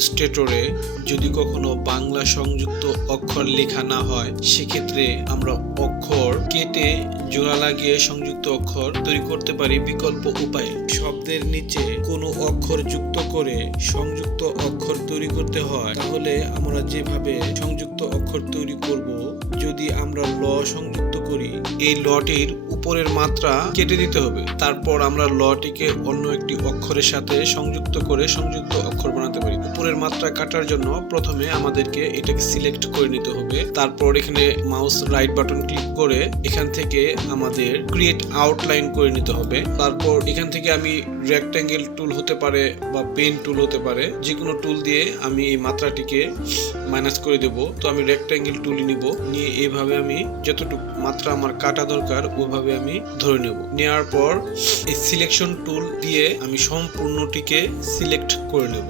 ইলাস্ট্রেটরে যদি কখনো বাংলা সংযুক্ত অক্ষর লেখা না হয়, সেক্ষেত্রে আমরা অক্ষর কেটে জোড়া লাগিয়ে সংযুক্ত অক্ষর তৈরি করতে পারি বিকল্প উপায়ে। শব্দের নিচে কোনো অক্ষর যুক্ত করে সংযুক্ত অক্ষর তৈরি করতে হয়, তাহলে আমরা যেভাবে সংযুক্ত অক্ষর তৈরি করব, যদি আমরা ল সংযুক্ত করি, এই লটির উপরের মাত্রা কেটে দিতে হবে। তারপর আমরা লটিকে অন্য একটি অক্ষরের সাথে সংযুক্ত করে সংযুক্ত অক্ষর বানাতে পারি। উপরের মাত্রা কাটার জন্য প্রথমে আমাদেরকে এটাকে সিলেক্ট করে নিতে হবে। তারপর এখানে মাউস রাইট বাটন ক্লিক করে এখান থেকে আমাদের ক্রিয়েট আউটলাইন করে নিতে হবে। তারপর এখান থেকে আমি রেক্ট্যাঙ্গেল টুল হতে পারে বা পেন টুল হতে পারে, যে কোনো টুল দিয়ে আমি এই মাত্রাটিকে মাইনাস করে দেব। তো আমি রেক্ট্যাঙ্গেল টুল নিব, নিয়ে এইভাবে আমি যতটুকু মাত্রা আমার কাটা দরকার ওইভাবে আমি ধরে নেব। নেওয়ার পর এই সিলেকশন টুল দিয়ে আমি সম্পূর্ণটিকে সিলেক্ট করে নেব।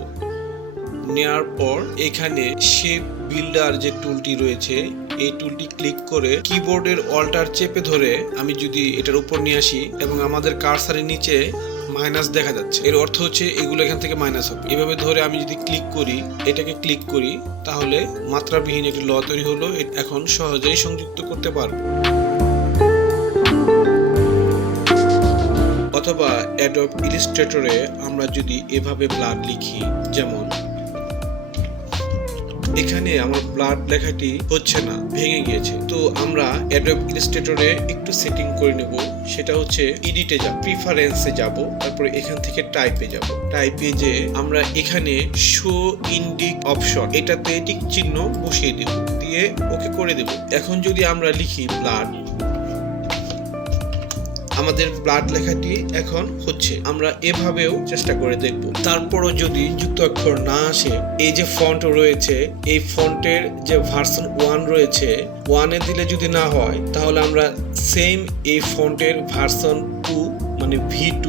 নেওয়ার পর এখানে শেপ বিল্ডার যে টুলটি রয়েছে, এই টুলটি ক্লিক করে কিবোর্ডের অল্টার চেপে ধরে আমি যদি এটার উপর নিয়ে আসি এবং আমাদের কার্সারের নিচে মাইনাস দেখা যাচ্ছে, এর অর্থ হচ্ছে এগুলো এখান থেকে মাইনাস হবে। এভাবে ধরে আমি যদি ক্লিক করি, এটাকে ক্লিক করি, তাহলে মাত্রাবিহীন একটি ল তৈরি হলো। এখন সহজেই সংযুক্ত করতে পারবো। অথবা অ্যাডোব ইলাস্ট্রেটরে আমরা যদি এভাবে ব্লাড লিখি, যেমন এখানে আমার ব্লাড লেখাটি হচ্ছে না, ভেঙে গিয়েছে। তো আমরা অ্যাডোব ইলাস্ট্রেটরে একটু সেটিং করে নেব। সেটা হচ্ছে এডিটে যাব, প্রিফারেন্সে যাব, তারপরে এখান থেকে টাইপে যাব। টাইপে যে আমরা এখানে শো ইন্ডিক অপশন, এটাতে টিক চিহ্ন বসিয়ে দেব, দিয়ে ওকে করে দেব। এখন যদি আমরা লিখি ব্লাড, আমাদের ব্লাড লেখাটি এখন হচ্ছে। আমরা এভাবেও চেষ্টা করে দেখব। তারপরও যদি যুক্ত অক্ষর না আসে, এই যে ফন্ট রয়েছে, এই ফন্টের যে ভার্সন 1 রয়েছে, 1-এ দিলে যদি না হয়, তাহলে আমরা সেম এই ফন্টের ভার্সন 2 মানে V2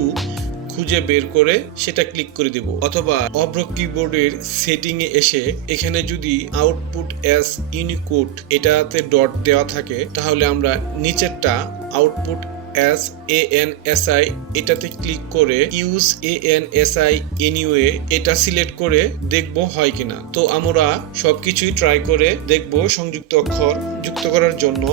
খুঁজে বের করে সেটা ক্লিক করে দেব। অথবা অভ্র কিবোর্ডের সেটিং এ এসে এখানে যদি আউটপুট অ্যাজ ইউনিকোড এটাতে ডট দেওয়া থাকে, তাহলে আমরা নিচেরটা আউটপুট অ্যাজ ANSI এটাতে ক্লিক করে ইউজ ANSI এনিওয়ে এটা সিলেক্ট করে দেখব হয় কিনা। তো আমরা সবকিছুই ট্রাই করে দেখব সংযুক্ত অক্ষর যুক্ত করার জন্য।